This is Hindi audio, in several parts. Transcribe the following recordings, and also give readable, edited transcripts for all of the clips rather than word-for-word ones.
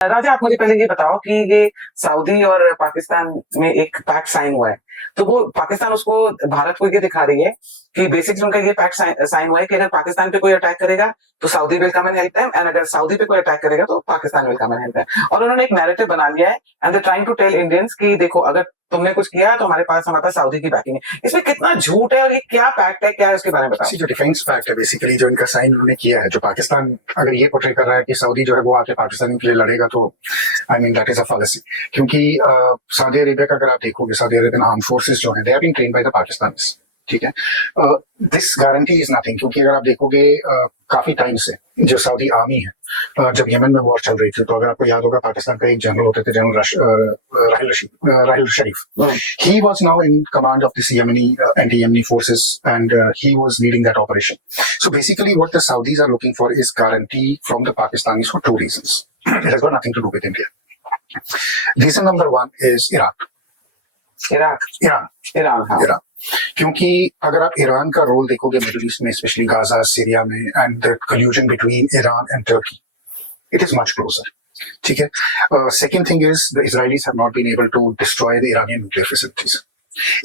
राजा, आप मुझे पहले ये बताओ कि ये सऊदी और पाकिस्तान में एक पैक्ट साइन हुआ है, तो वो पाकिस्तान उसको भारत को ये दिखा रही है कि बेसिकली उनका ये पैक्ट साइन हुआ है कि अगर पाकिस्तान पे कोई अटैक करेगा तो Saudi will come and help them, and अगर सऊदी पे कोई अटैक करेगा तो Pakistan will come and help them. और उन्होंने एक नैरेटिव बना लिया है and they trying to tell Indians कि देखो, अगर तुमने कुछ किया तो हमारे पास सऊदी की बैकिंग है। इसमें कितना झूठ है और ये क्या पैक्ट है, क्या है, उसके बारे में बताओ। जो डिफेंस पैक्ट है बेसिकली जो इनका साइन उन्होंने किया है, जो पाकिस्तान अगर ये पोर्ट्रे कर रहा है कि सऊदी जो है वो आके पाकिस्तान के लिए लड़ेगा, तो I mean that is a fallacy. क्योंकि सऊदी अरेबिया का अगर आप देखोगे, सऊदी अरेबियन आर्म फोर्सेस जो है they have been trained by the Pakistanis. ठीक है, दिस गारंटी इज नथिंग। क्योंकि अगर आप देखोगे काफी टाइम से जो सऊदी आर्मी है, जब यमन में वॉर चल रही थी, तो अगर आपको याद होगा पाकिस्तान का एक जनरल होते थे, general Rahil Sharif, he was now in command of this Yemeni anti-Yemeni forces, and he was leading that operation. So basically what the Saudis are looking for is guarantee from the Pakistanis for two reasons. It has got nothing to do with India. Reason number one is Iraq. Iran, हाँ। ईरान, क्योंकि अगर आप ईरान का रोल देखोगे मिडिल ईस्ट में, स्पेशली गाजा, सीरिया में, and the collusion between Iran and Turkey, it is much closer. ठीक है, second thing is the Israelis have not been able to destroy the Iranian nuclear facilities.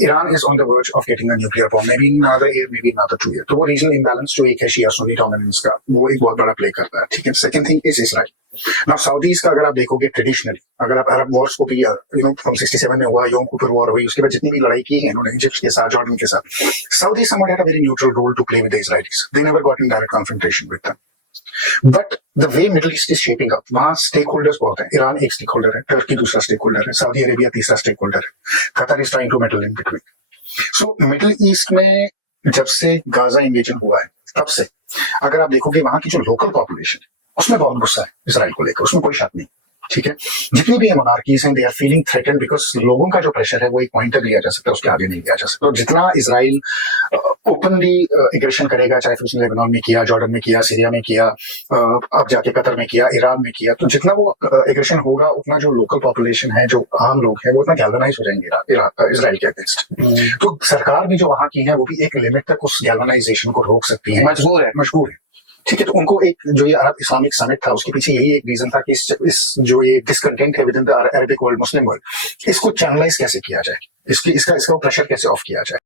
Iran is on the verge of getting a nuclear bomb, maybe in another year, maybe another 2 years. तो वो रीजनल इम्बैलेंस जो एक है शिया सुन्नी डोमिनेंस का, वो एक बहुत बड़ा प्ले करता है। ठीक है, second thing is Israel. Now Saudis का अगर आप देखोगे ट्रेडिशनली, अगर आप अरब वॉर्स को भी फ्रॉम 67 में हुआ, योम किपुर वॉर हुई, उसके बाद जितनी भी लड़ाई की है इन्होंने इजिप्ट के साथ, जॉर्डन के साथ, Saudi somewhat had a very neutral role to play with the Israelis. They never got in direct confrontation with them. But the way Middle East is shaping up, वहां स्टेक होल्डर्स बहुत है। ईरान एक स्टेक होल्डर है, टर्की दूसरा स्टेक होल्डर है, सऊदी अरेबिया तीसरा स्टेक होल्डर है, Qatar is trying to meddle in between. So Middle East में जब से गाजा इन्वेजन हुआ है, तब से अगर आप देखोगे वहां की जो लोकल पॉपुलेशन है उसमें बहुत गुस्सा है इसराइल को लेकर, उसमें कोई शक नहीं। ठीक है, जितनी भी मोनार्कीज हैं, they are feeling threatened, because लोगों का जो प्रेशर है वो एक पॉइंट तक लिया जा सकता है, उसके आगे नहीं लिया जा सकता। और जितना इसराइल ओपनली एग्रेशन करेगा, चाहे फिर उसने लेबनान में किया, जॉर्डन में किया, सीरिया में किया, अब जाके कतर में किया, ईरान में किया, तो जितना वो एग्रेशन होगा उतना जो लोकल पॉपुलेशन है, जो आम लोग हैं, वो उतना गैल्वनाइज हो जाएंगे इसराइल के अगेंस्ट। तो सरकार भी जो वहां की है वो भी एक लिमिट तक उस गैल्वनाइजेशन को रोक सकती है, मजबूर है। ठीक है, तो उनको एक जो ये अरब इस्लामिक समिट था, उसके पीछे यही एक रीजन था कि इस जो ये डिसकंटेंट है with in the Arabic world, Muslim world, इसको चैनलाइज कैसे किया जाए, इसका प्रेशर कैसे ऑफ किया जाए।